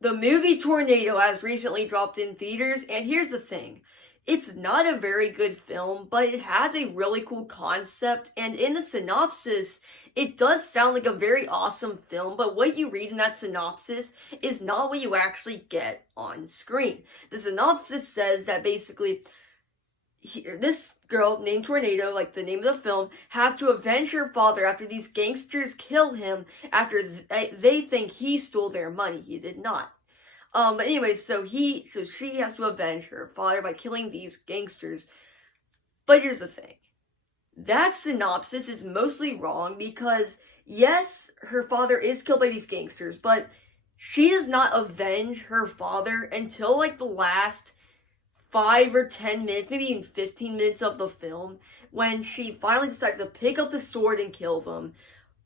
The movie Tornado has recently dropped in theaters, and here's the thing. It's not a very good film, but it has a really cool concept, and in the synopsis, it does sound like a very awesome film, but what you read in that synopsis is not what you actually get on screen. The synopsis says that basically this girl named Tornado, like the name of the film, has to avenge her father after these gangsters kill him after they think he stole their money. He did not. But anyway, so she has to avenge her father by killing these gangsters. But here's the thing. That synopsis is mostly wrong because, yes, her father is killed by these gangsters, but she does not avenge her father until like the last 5 or 10 minutes, maybe even 15 minutes of the film, when she finally decides to pick up the sword and kill them.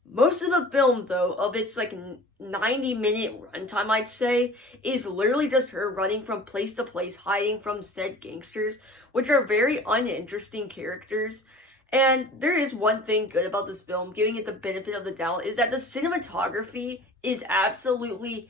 Most of the film, though, of its like 90-minute runtime, I'd say, is literally just her running from place to place, hiding from said gangsters, which are very uninteresting characters. And there is one thing good about this film, giving it the benefit of the doubt, is that the cinematography is absolutely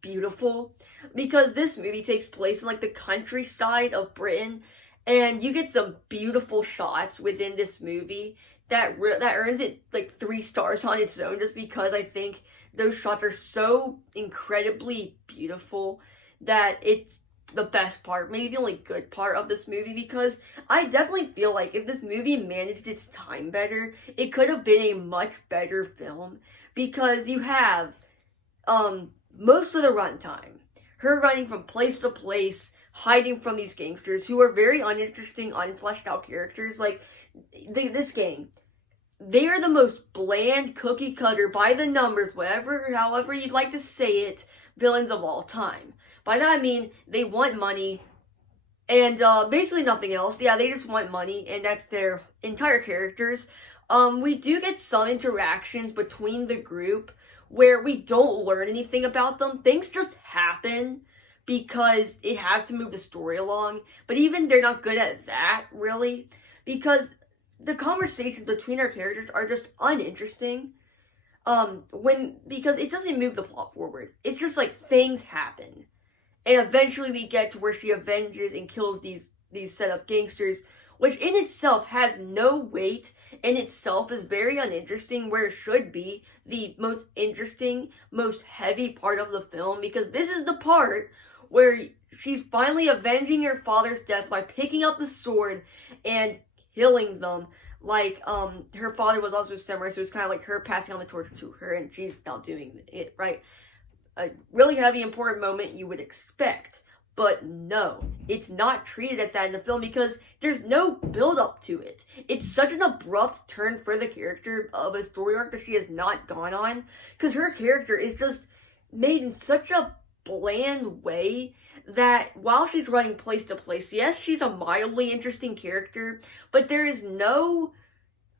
beautiful, because this movie takes place in like the countryside of Britain, and you get some beautiful shots within this movie that earns it like 3 stars on its own, just because I think those shots are so incredibly beautiful that it's the best part, maybe the only good part of this movie, because I definitely feel like if this movie managed its time better, it could have been a much better film, because you have most of the runtime, her running from place to place, hiding from these gangsters who are very uninteresting, unfleshed out characters. Like, this gang, they are the most bland, cookie cutter, by the numbers, however you'd like to say it, villains of all time. By that I mean, they want money, and basically nothing else. Yeah, they just want money, and that's their entire characters. We do get some interactions between the group, where we don't learn anything about them. Things just happen because it has to move the story along. But even they're not good at that, really, because the conversations between our characters are just uninteresting. Because it doesn't move the plot forward. It's just like things happen. And eventually we get to where she avenges and kills these set of gangsters, which in itself has no weight, in itself is very uninteresting, where it should be the most interesting, most heavy part of the film, because this is the part where she's finally avenging her father's death by picking up the sword and killing them. Like, her father was also a samurai, so it's kind of like her passing on the torch to her, and she's now doing it, right? A really heavy, important moment you would expect. But no, it's not treated as that in the film because there's no build up to it. It's such an abrupt turn for the character of a story arc that she has not gone on, because her character is just made in such a bland way that while she's running place to place, yes, she's a mildly interesting character, but there is no...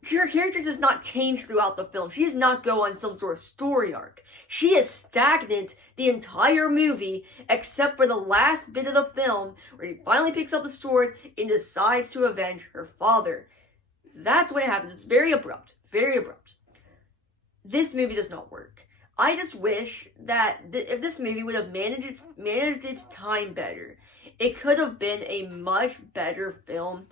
her character does not change throughout the film. She does not go on some sort of story arc. She is stagnant the entire movie, except for the last bit of the film, where she finally picks up the sword and decides to avenge her father. That's when it happens. It's very abrupt. Very abrupt. This movie does not work. I just wish that if this movie would have managed its time better, it could have been a much better film,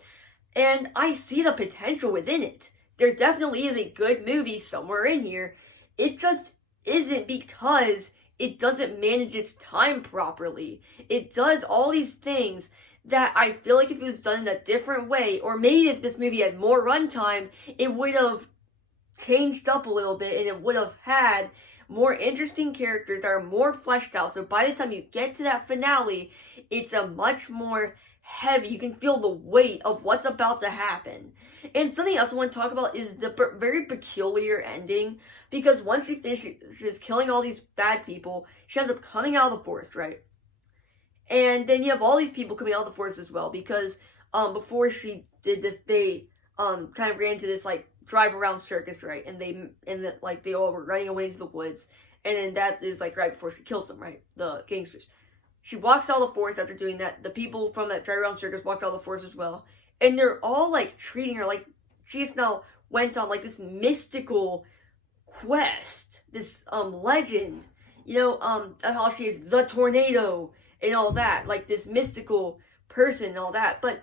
and I see the potential within it. There definitely is a good movie somewhere in here. It just isn't, because it doesn't manage its time properly. It does all these things that I feel like if it was done in a different way, or maybe if this movie had more runtime, it would have changed up a little bit, and it would have had more interesting characters that are more fleshed out. So by the time you get to that finale, it's a much more heavy, you can feel the weight of what's about to happen. And something else I want to talk about is the very peculiar ending, because once she finishes killing all these bad people, she ends up coming out of the forest, right? And then you have all these people coming out of the forest as well, because before she did this, they kind of ran into this like drive around circus, right? And they all were running away into the woods, and then that is like right before she kills them, right? The gangsters. She walks out of the forest after doing that. The people from that drive around circus walked out of the forest as well. And they're all like treating her like she's now went on like this mystical quest, this legend how she is the tornado and all that, like this mystical person and all that, but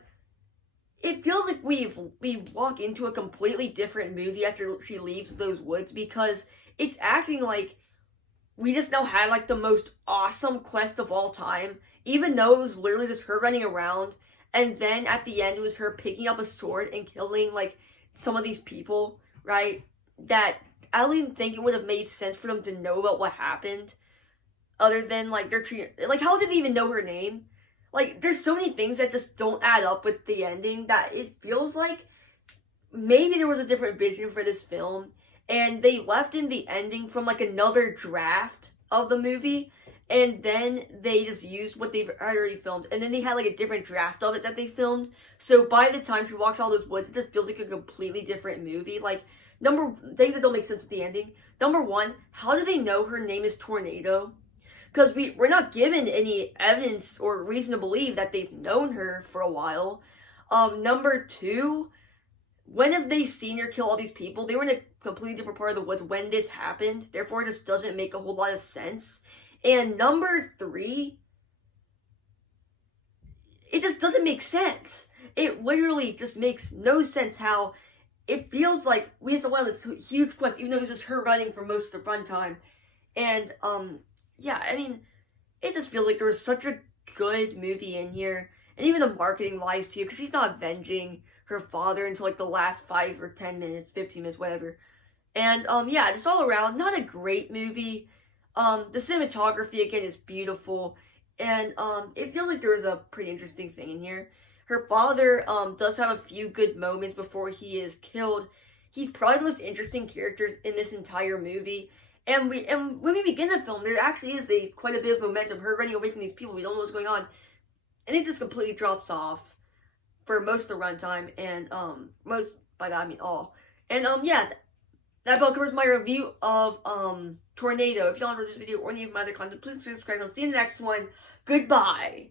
it feels like we walk into a completely different movie after she leaves those woods, because it's acting like we just now had like the most awesome quest of all time, even though it was literally just her running around, and then at the end it was her picking up a sword and killing like some of these people, right? That I don't even think it would have made sense for them to know about what happened, other than like they're treating, like, how did they even know her name? Like, there's so many things that just don't add up with the ending, that it feels like maybe there was a different vision for this film, and they left in the ending from like another draft of the movie, and then they just used what they've already filmed, and then they had like a different draft of it that they filmed. So by the time she walks all those woods, it just feels like a completely different movie. Like, things that don't make sense with the ending. Number one, how do they know her name is Tornado? Because we're not given any evidence or reason to believe that they've known her for a while. Number two, when have they seen her kill all these people? They were in a completely different part of the woods when this happened. Therefore, it just doesn't make a whole lot of sense. And number three, it just doesn't make sense. It literally just makes no sense how it feels like we just went on this huge quest, even though it was just her running for most of the runtime. And, yeah, I mean, it just feels like there was such a good movie in here. And even the marketing lies to you, because she's not avenging her father until like the last 5 or 10 minutes, 15 minutes, whatever. And, yeah, just all around, not a great movie. The cinematography, again, is beautiful. And, it feels like there's a pretty interesting thing in here. Her father, does have a few good moments before he is killed. He's probably the most interesting characters in this entire movie. And when we begin the film, there actually is quite a bit of momentum. Her running away from these people, we don't know what's going on. And it just completely drops off for most of the runtime, and, most, by that I mean all. And, yeah, that about covers my review of, Tornado. If you want to this video or any of my other content, please subscribe, and I'll see you in the next one. Goodbye!